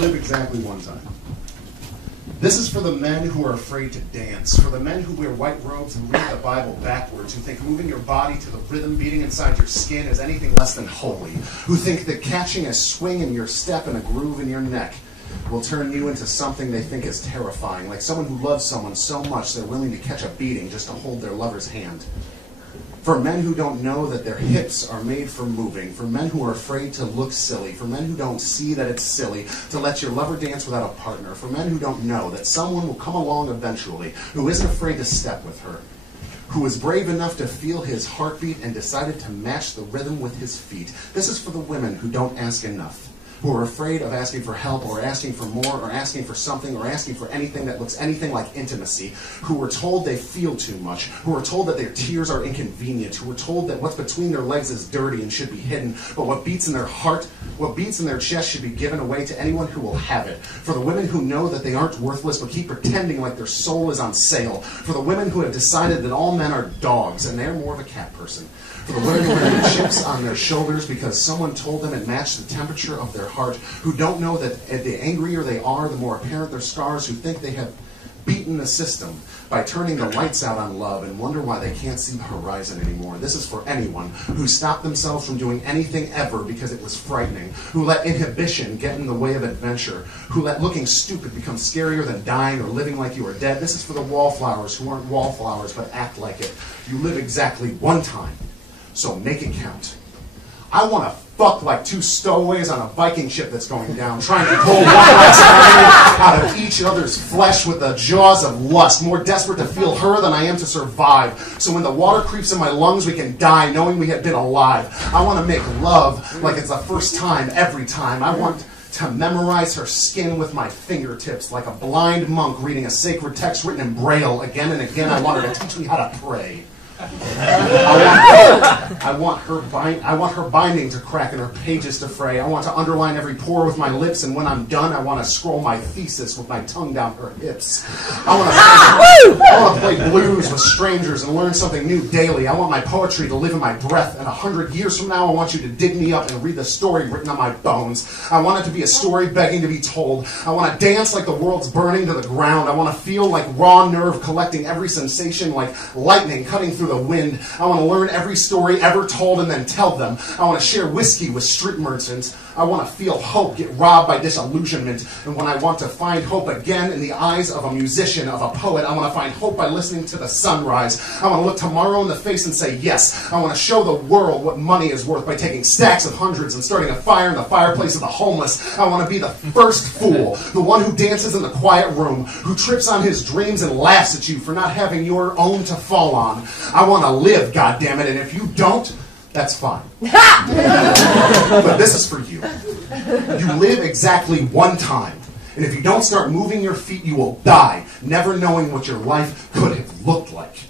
live exactly one time. This is for the men who are afraid to dance, for the men who wear white robes and read the Bible backwards, who think moving your body to the rhythm beating inside your skin is anything less than holy, who think that catching a swing in your step and a groove in your neck will turn you into something they think is terrifying, like someone who loves someone so much they're willing to catch a beating just to hold their lover's hand. For men who don't know that their hips are made for moving, for men who are afraid to look silly, for men who don't see that it's silly to let your lover dance without a partner, for men who don't know that someone will come along eventually who isn't afraid to step with her, who is brave enough to feel his heartbeat and decided to match the rhythm with his feet. This is for the women who don't ask enough, who are afraid of asking for help or asking for more or asking for something or asking for anything that looks anything like intimacy, who are told they feel too much, who are told that their tears are inconvenient, who are told that what's between their legs is dirty and should be hidden, but what beats in their heart, what beats in their chest should be given away to anyone who will have it. For the women who know that they aren't worthless but keep pretending like their soul is on sale. For the women who have decided that all men are dogs and they're more of a cat person. For the women who wear chips on their shoulders because someone told them it matched the temperature of their heart, who don't know that the angrier they are, the more apparent their scars, who think they have beaten the system by turning the lights out on love and wonder why they can't see the horizon anymore. This is for anyone who stopped themselves from doing anything ever because it was frightening, who let inhibition get in the way of adventure, who let looking stupid become scarier than dying or living like you are dead. This is for the wallflowers who aren't wallflowers but act like it. You live exactly one time, so make it count. I want to fuck like two stowaways on a Viking ship that's going down, trying to pull one last out of each other's flesh with the jaws of lust, more desperate to feel her than I am to survive. So when the water creeps in my lungs, we can die knowing we have been alive. I want to make love like it's the first time every time. I want to memorize her skin with my fingertips like a blind monk reading a sacred text written in Braille again and again. I want her to teach me how to pray. I want her binding to crack and her pages to fray. I want to underline every pore with my lips, and when I'm done, I want to scroll my thesis with my tongue down her hips. I want to play blues with strangers and learn something new daily. I want my poetry to live in my breath, and 100 years from now, I want you to dig me up and read the story written on my bones. I want it to be a story begging to be told. I want to dance like the world's burning to the ground. I want to feel like raw nerve collecting every sensation, like lightning cutting through the wind. I want to learn every story ever told and then tell them. I want to share whiskey with street merchants. I want to feel hope get robbed by disillusionment. And when I want to find hope again in the eyes of a musician, of a poet, I want to find hope by listening to the sunrise. I want to look tomorrow in the face and say yes. I want to show the world what money is worth by taking stacks of hundreds and starting a fire in the fireplace of the homeless. I want to be the first fool, the one who dances in the quiet room, who trips on his dreams and laughs at you for not having your own to fall on. I want to live, goddammit, and if you don't, that's fine. But this is for you. You live exactly one time, and if you don't start moving your feet, you will die, never knowing what your life could have looked like.